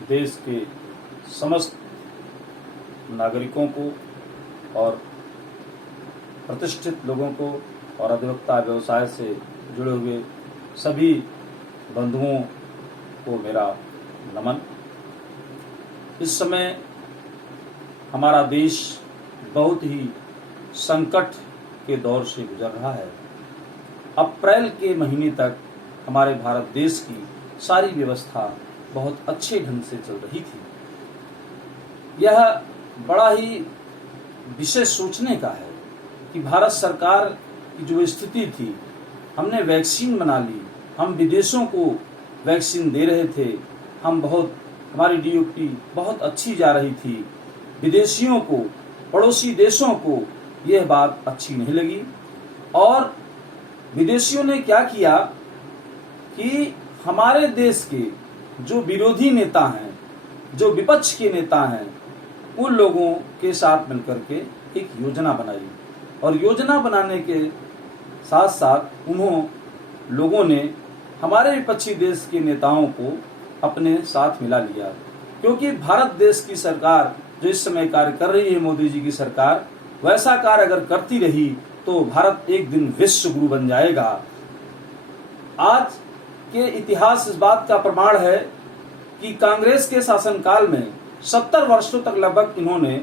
देश के समस्त नागरिकों को और प्रतिष्ठित लोगों को और अधिवक्ता व्यवसाय से जुड़े हुए सभी बंधुओं को मेरा नमन। इस समय हमारा देश बहुत ही संकट के दौर से गुजर रहा है। अप्रैल के महीने तक हमारे भारत देश की सारी व्यवस्था बहुत अच्छे ढंग से चल रही थी। यह बड़ा ही विषय सोचने का है कि भारत सरकार की जो स्थिति थी, हमने वैक्सीन बना ली, हम विदेशों को वैक्सीन दे रहे थे, हमारी ड्यूटी बहुत अच्छी जा रही थी। विदेशियों को, पड़ोसी देशों को यह बात अच्छी नहीं लगी और विदेशियों ने क्या किया कि हमारे देश के जो विरोधी नेता हैं, जो विपक्ष के नेता हैं, उन लोगों के साथ मिलकर के एक योजना बनाई और योजना बनाने के साथ साथ लोगों ने हमारे विपक्षी देश के नेताओं को अपने साथ मिला लिया, क्योंकि भारत देश की सरकार जो इस समय कार्य कर रही है, मोदी जी की सरकार, वैसा कार्य अगर करती रही तो भारत एक दिन विश्व गुरु बन जाएगा। आज के इतिहास इस बात का प्रमाण है कि कांग्रेस के शासनकाल में 70 वर्षों तक लगभग इन्होंने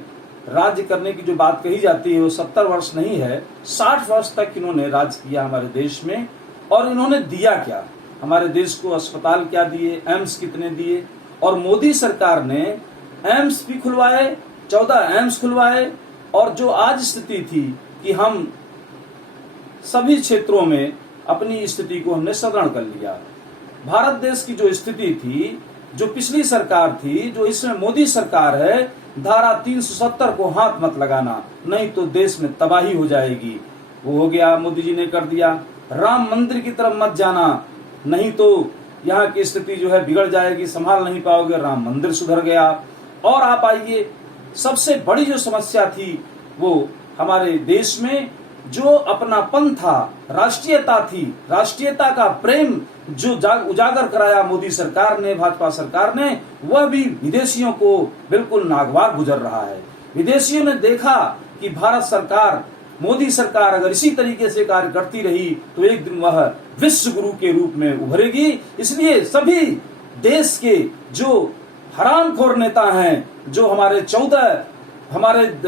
राज्य करने की जो बात कही जाती है वो 70 वर्ष नहीं है, 60 वर्ष तक इन्होंने राज्य किया हमारे देश में। और इन्होंने दिया क्या? हमारे देश को अस्पताल क्या दिए, एम्स कितने दिए, और मोदी सरकार ने एम्स भी खुलवाए, 14 एम्स खुलवाए। और जो आज स्थिति थी कि हम सभी क्षेत्रों में अपनी स्थिति को हमने सुदृढ़ कर लिया। भारत देश की जो स्थिति थी, जो पिछली सरकार थी, जो इसमें मोदी सरकार है, धारा 370 को हाथ मत लगाना, नहीं तो देश में तबाही हो जाएगी। वो हो गया, मोदी जी ने कर दिया। राम मंदिर की तरफ मत जाना, नहीं तो यहाँ की स्थिति जो है बिगड़ जाएगी, संभाल नहीं पाओगे। राम मंदिर सुधर गया। और आप आइए, सबसे बड़ी जो समस्या थी वो हमारे देश में जो अपनापन था, राष्ट्रीयता थी, राष्ट्रीयता का प्रेम जो उजागर कराया मोदी सरकार ने, भाजपा सरकार ने, वह भी विदेशियों को बिल्कुल नागवार गुजर रहा है। विदेशियों ने देखा कि भारत सरकार, मोदी सरकार अगर इसी तरीके से कार्य करती रही तो एक दिन वह विश्व गुरु के रूप में उभरेगी। इसलिए सभी देश के जो हरामखोर नेता हैं, जो हमारे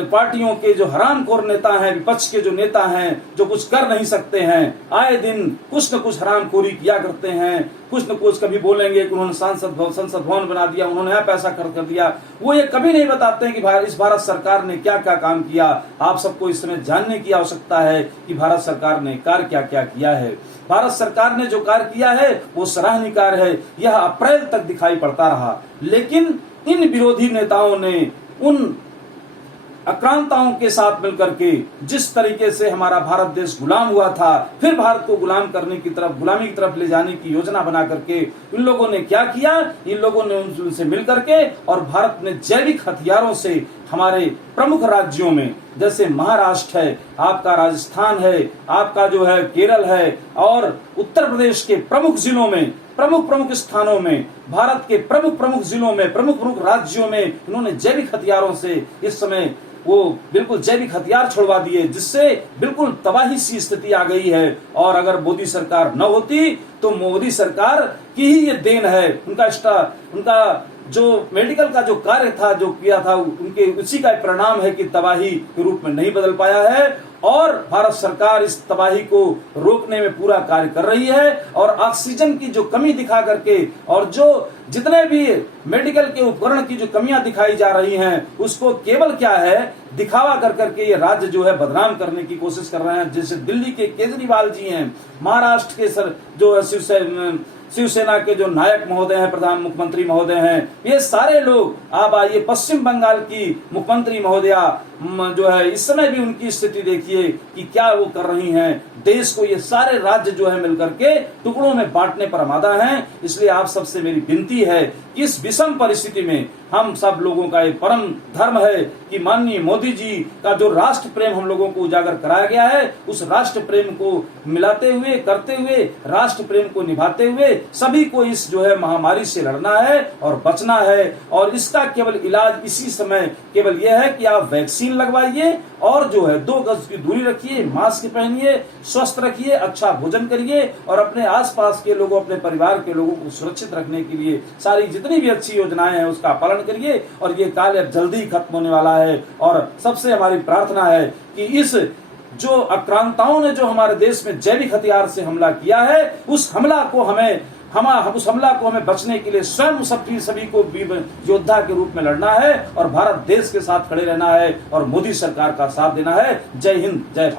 पार्टियों के जो हरामखोर नेता हैं, विपक्ष के जो नेता हैं, जो कुछ कर नहीं सकते हैं, आए दिन कुछ न कुछ हरामखोरी किया करते हैं, कुछ न कुछ कभी बोलेंगे कि उन्होंने संसद भवन बना दिया, उन्होंने यहाँ पैसा खर्च कर दिया। वो ये कभी नहीं बताते हैं कि इस भारत सरकार ने क्या क्या काम किया। आप सबको इस समय जानने की आवश्यकता है कि भारत सरकार ने कार्य क्या क्या किया है। भारत सरकार ने जो कार्य किया है वो सराहनीय कार्य है। यह अप्रैल तक दिखाई पड़ता रहा, लेकिन इन विरोधी नेताओं ने उन आक्रांताओं के साथ मिलकर के जिस तरीके से हमारा भारत देश गुलाम हुआ था, फिर भारत को गुलामी की तरफ ले जाने की योजना बना करके इन लोगों ने क्या किया? इन लोगों ने उनसे मिलकर के और भारत ने जैविक हथियारों से हमारे प्रमुख राज्यों में, जैसे महाराष्ट्र है, आपका राजस्थान है, आपका जो है केरल है, और उत्तर प्रदेश के प्रमुख जिलों में, प्रमुख स्थानों में, भारत के प्रमुख जिलों में, प्रमुख राज्यों में इन्होंने जैविक हथियारों से इस समय वो बिल्कुल जैविक हथियार छोड़वा दिए, जिससे बिल्कुल तबाही सी स्थिति आ गई है। और अगर मोदी सरकार न होती तो मोदी सरकार की ही ये देन है। उनका जो मेडिकल का जो कार्य था, जो किया था, उनके उसी का परिणाम है कि तबाही के रूप में नहीं बदल पाया है। और भारत सरकार इस तबाही को रोकने में पूरा कार्य कर रही है। और ऑक्सीजन की जो कमी दिखा करके और जो जितने भी मेडिकल के उपकरण की जो कमियां दिखाई जा रही हैं, उसको केवल क्या है, दिखावा कर करके ये राज्य जो है बदनाम करने की कोशिश कर रहे हैं। जैसे दिल्ली के केजरीवाल जी हैं, महाराष्ट्र के जो शिवसेना के जो नायक महोदय हैं, प्रधान मुख्यमंत्री महोदय हैं, ये सारे लोग, आप आइए पश्चिम बंगाल की मुख्यमंत्री महोदया जो है, इस समय भी उनकी स्थिति देखिए कि क्या वो कर रही हैं। देश को ये सारे राज्य जो है मिलकर के टुकड़ों में बांटने पर आमादा हैं। इसलिए आप सबसे मेरी विनती है कि इस विषम परिस्थिति में हम सब लोगों का ये परम धर्म है कि माननीय मोदी जी का जो राष्ट्र प्रेम हम लोगों को उजागर कराया गया है, उस राष्ट्र प्रेम को मिलाते हुए, करते हुए, राष्ट्र प्रेम को निभाते हुए सभी को इस जो है महामारी से लड़ना है और बचना है। और इसका केवल इलाज इसी समय केवल यह है कि आप वैक्सीन लगवाइए और जो है 2 गज की दूरी रखिए, मास्क पहनिए, स्वस्थ रखिए, अच्छा भोजन करिए और अपने आसपास के लोगों, अपने परिवार के लोगों को सुरक्षित रखने के लिए सारी जितनी भी अच्छी योजनाएं हैं उसका पालन करिए। और ये काल अब जल्दी ही खत्म होने वाला है। और सबसे हमारी प्रार्थना है कि इस जो आक्रांताओं ने जो हमारे देश में जैविक हथियार से हमला किया है, उस हमला को हमें बचने के लिए स्वयं सभी को योद्धा के रूप में लड़ना है और भारत देश के साथ खड़े रहना है और मोदी सरकार का साथ देना है। जय हिंद, जय भारत।